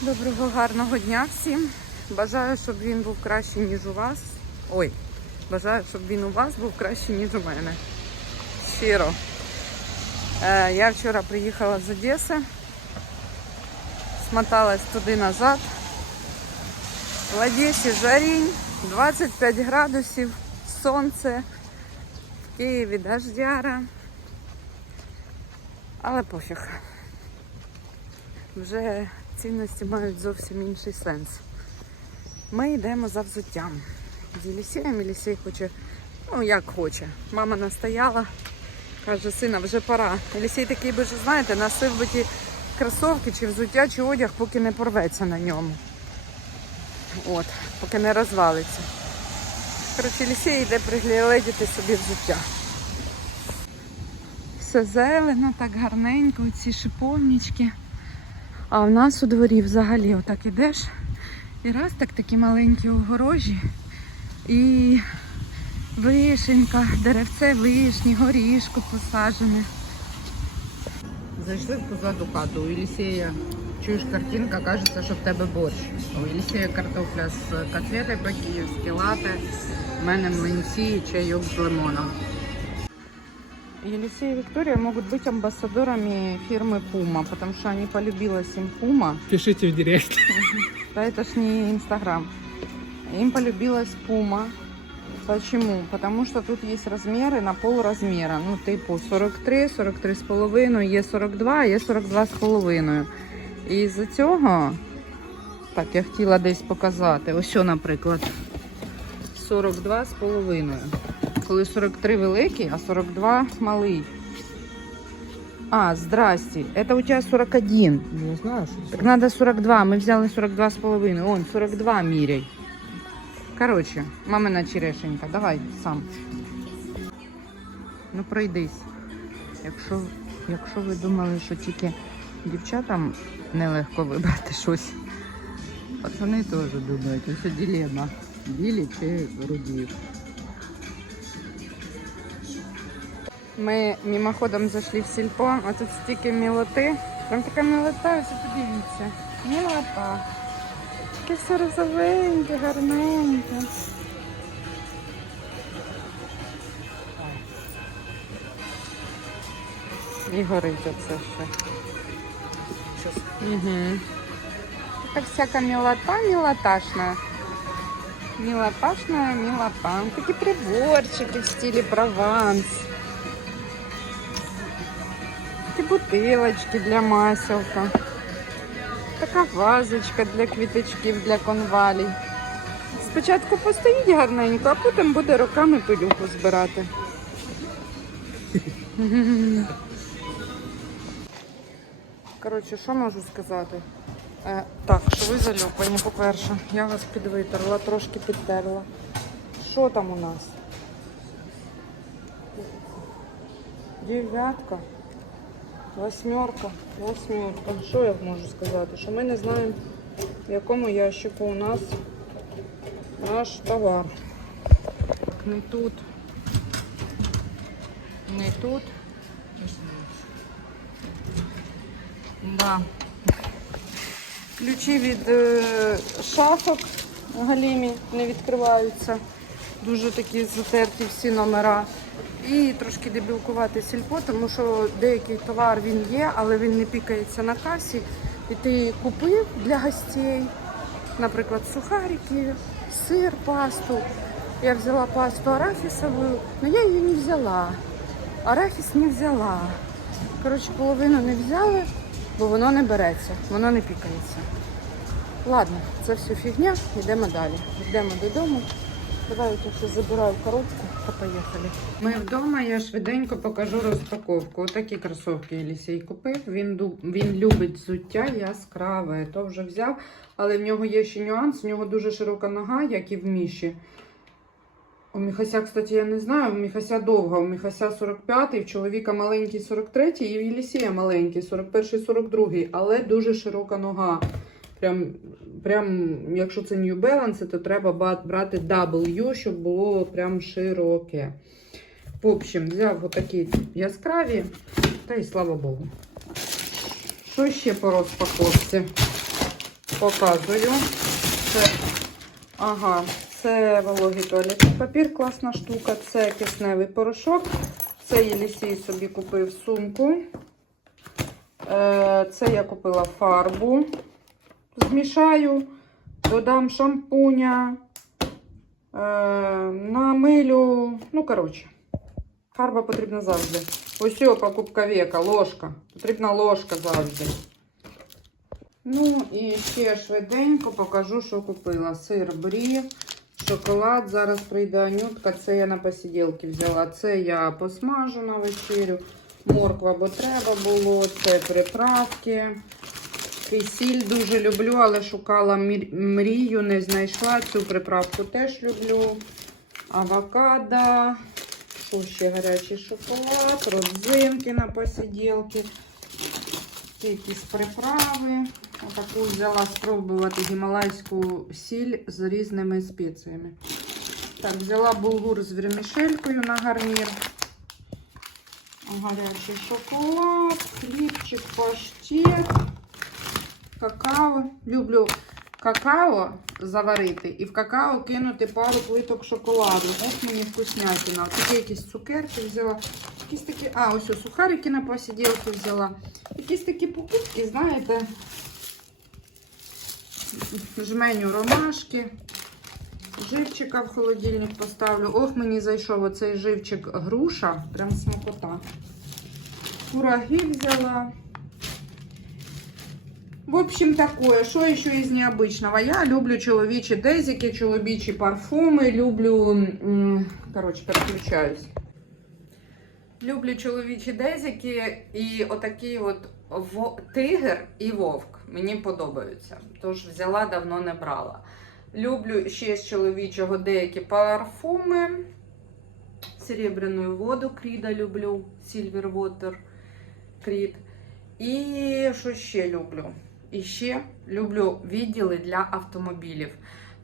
Доброго гарного дня всім. Бажаю, щоб він був кращий, ніж у вас. Ой, бажаю, щоб він у вас був кращий, ніж у мене. Щиро. Е, я вчора приїхала з Одеси, смоталась туди назад. В Одесі жарінь, 25 градусів, сонце, в Києві дождяра. Але пофіг. Вже цінності мають зовсім інший сенс. Ми йдемо за взуттям. З Єлісієм Єлісій хоче, ну як хоче. Мама настояла, каже, сина, вже пора. Єлісій такий би знаєте, носив би ті кросовки чи взуття, чи одяг, поки не порветься на ньому. От, поки не розвалиться. Коротше, Єлісій йде приглядіти собі взуття. Все зелено, так гарненько, ці шиповнички. А в нас у дворі взагалі отак ідеш. І раз так такі маленькі огорожі. І вишенька, деревце вишні, горішку посаджене. Зайшли в позаду хату. У Єлісея чуєш картинка, кажеться, що в тебе борщ. У Єлісея картопля з котлети по-київськи, лати, в мене млинці чайок з лимоном. Елисей и Виктория могут быть амбассадорами фирмы Puma, потому что они полюбилась им Puma. Пишите в директ. Да это ж не Инстаграм. Им полюбилась Puma. Почему? Потому что тут есть размеры на пол размера. Ну, типу 43, 43 з половиною, є 42, є 42 з половиною. І з-за цього, так, я хотіла десь показати. Ось, що, наприклад, 42 з половиною. Коли 43 великий, а 42 малий. А, здрасте. Это у тебя 41. Не знаю, що Так надо 42. Ми взяли 42 з половиною. Он 42 міряй. Коротше, мамина черешенька, давай сам. Ну пройдись. Якщо, якщо ви думали, що тільки дівчатам нелегко вибрати щось. Пацани теж думають, ось дилема. Білі чи руді. Ми мимоходом зайшли в сільпо, а тут стільки мілоти. Там така мілота, ось подивіться. Мілота. Таке все розовеньке, гарненьке. І горить оце ще. Угу. Така всяка мілота, мілоташна. Милоташная милота. Такие приборчики в стиле Прованс. Такі бутилочки для маселка. Така вазочка для квіточків, для конвалій. Спочатку постоїть гарненько, а потім буде руками пилюку збирати. Коротше, що можу сказати? Е, так, що ви зальопані, по-перше. Я вас підвитерла, трошки підтерла. Що там у нас? Дев'ятка. Восьмерка, восьмерка. Що я можу сказати? Що ми не знаємо, в якому ящику у нас наш товар. Не тут. Не тут. Да. Ключі від е, шафок галімі не відкриваються. Дуже такі затерті всі номера. І трошки дебілкувати сільпо, тому що деякий товар він є, але він не пікається на касі. І ти купив для гостей, наприклад, сухарики, сир, пасту. Я взяла пасту арахісову, але я її не взяла. Арахіс не взяла. Коротше, половину не взяли, бо воно не береться, воно не пікається. Ладно, це все фігня, йдемо далі. Йдемо додому. Давай я все забираю коробку та поїхали. Ми вдома, я швиденько покажу розпаковку. Отакі кросовки Елісей купив. Він, він любить взуття яскраве. То вже взяв, але в нього є ще нюанс. В нього дуже широка нога, як і в Міші. У Міхася, кстати, я не знаю, у Міхася довга, у Міхася 45-й, в чоловіка маленький 43-й і в Єлісія маленький 41-й, 42-й, але дуже широка нога. Прям, прям, якщо це New Balance, то треба брати W, щоб було прям широке. В общем, взяв отакі яскраві, та й слава Богу. Що ще по розпаковці? Показую. Це, ага, це вологий туалетний папір, класна штука. Це кисневий порошок. Це Єлісій собі купив сумку. Е, Це я купила фарбу. Змішаю, додам шампуня, е, намилю. Ну, коротше, фарба потрібна завжди. Ось покупка века, ложка. Потрібна ложка завжди. Ну і ще швиденько покажу, що купила. Сир брі, шоколад. Зараз прийде Анютка. Це я на посиділки взяла. Це я посмажу на вечерю. Морква, бо треба було. Це приправки. Кисіль дуже люблю, але шукала мрію, не знайшла. Цю приправку теж люблю. Авокадо. Що ще гарячий шоколад, родзинки на посиділки. Якісь приправи. Отаку взяла спробувати гімалайську сіль з різними спеціями. Так, взяла булгур з вермішелькою на гарнір. Гарячий шоколад, хлібчик, паштет, какао. Люблю какао заварити і в какао кинути пару плиток шоколаду. Ось мені вкуснятина. Такі якісь цукерки взяла. Якісь такі, а, ось сухарики на посиділки взяла. Якісь такі покупки, знаєте, жменю ромашки. Живчика в холодильник поставлю. Ох, мені зайшов оцей живчик груша. Прям смакота. Кураги взяла. В общем, такое. Що ще із необычного? Я люблю чоловічі дезики, чоловічі парфуми. Люблю. Коротше, переключаюсь. Люблю чоловічі дезики і отакий от тигр і вовк. Мені подобаються. Тож взяла, давно не брала. Люблю ще з чоловічого деякі парфуми. Серебряну воду Кріда люблю. Silver Water Creed. І що ще люблю? І ще люблю відділи для автомобілів.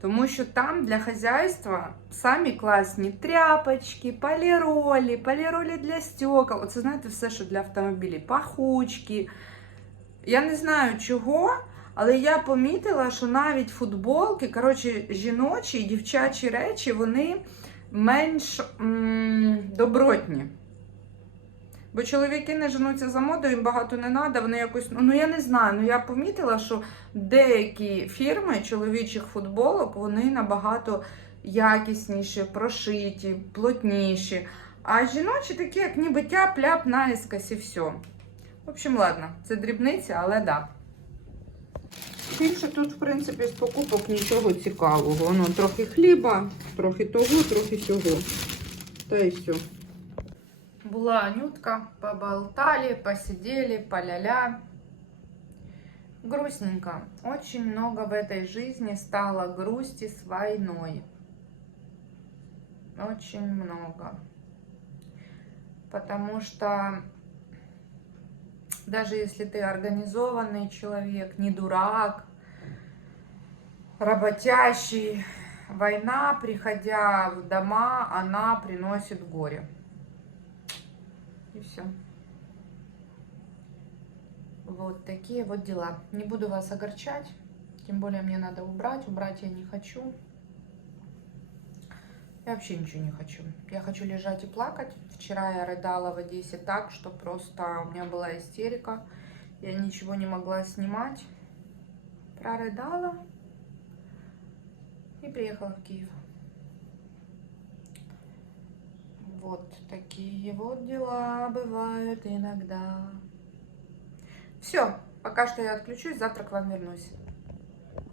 Тому що там для хазяйства самі класні тряпочки, поліролі, поліролі для стекол. Оце знаєте, все, що для автомобілів. Пахучки. Я не знаю чого, але я помітила, що навіть футболки, коротше, жіночі і дівчачі речі, вони менш м- добротні. Бо чоловіки не женуться за модою, їм багато не треба, вони якось. Ну я не знаю. Ну я помітила, що деякі фірми чоловічих футболок вони набагато якісніші, прошиті, плотніші. А жіночі такі, як ніби тяп-ляп, наїскось і все. В общем, ладно, це дрібниця, але да. Більше тут, в принципі, з покупок нічого цікавого. Воно трохи хліба, трохи того, трохи сього. Та й все. Була Анютка, поболтали, посидели, поля-ля. Грустненько. Очень много в этой жизни стало грусти с войной. Очень много. Потому что даже если ты организованный человек, не дурак, работящий, война, приходя в дома, она приносит горе. И все. Вот такие вот дела. Не буду вас огорчать. Тем более мне надо убрать. Убрать я не хочу. Я вообще ничего не хочу. Я хочу лежать и плакать. Вчера я рыдала в Одессе так, что просто у меня была истерика. Я ничего не могла снимать. Прорыдала и приехала в Киев. Вот такие вот дела бывают иногда. Все, пока что я отключусь, завтра к вам вернусь.